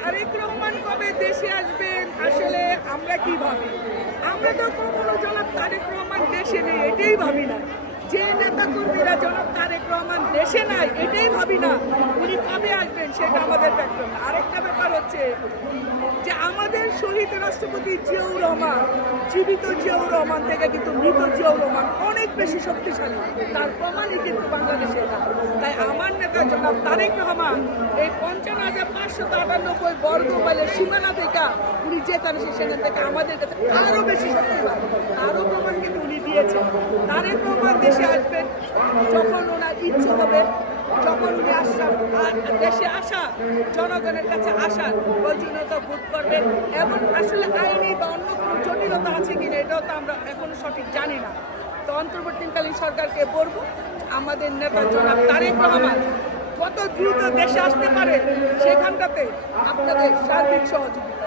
তারেক রহমান কবে দেশে আসবেন আসলে আমরা কি ভাবি? আমরা তো কখনো জনাব তারেক রহমান দেশে নেই এটাই ভাবি না। যে নেতা কর্মীরা জনাব তারেক রহমান দেশে নাই এটাই ভাবি না উনি কবে আসবেন সেটা আমাদের ব্যাপার না। আরেকটা ব্যাপার হচ্ছে যে আমাদের শহীদ রাষ্ট্রপতি জিয়াউর রহমান, জীবিত জিয়াউর রহমান থেকে কিন্তু মৃত জিয়াউর রহমান অনেক বেশি শক্তিশালী, তার প্রমাণই কিন্তু বাংলাদেশে না। তাই আমার নেতা জনাব তারেক রহমান এই ৫৫,৫৯৮ বর্গ মাইলের সীমানা থেকে উনি যেখানে সেখান থেকে আমাদের কাছে আরো বেশি শক্তিবান, আরো প্রমাণ কিন্তু উনি দিয়েছেন। তারেক রহমান দেশে আসবেন যখন ওনার ইচ্ছে হবে, যখন উনি দেশে আসা জনগণের কাছে আসার প্রয়োজনীয়তা বোধ করবেন। এবং আসলে আইনি বা অন্য কোনো জটিলতা আছে কিনা এটাও তো আমরা এখনো সঠিক জানি না। তো অন্তর্বর্তীকালীন সরকারকে বলবো আমাদের নেতা জনাব তারেক রহমান কত দ্রুত দেশে আসতে পারে সেখানটাতে আপনাদের সার্বিক সহযোগিতা।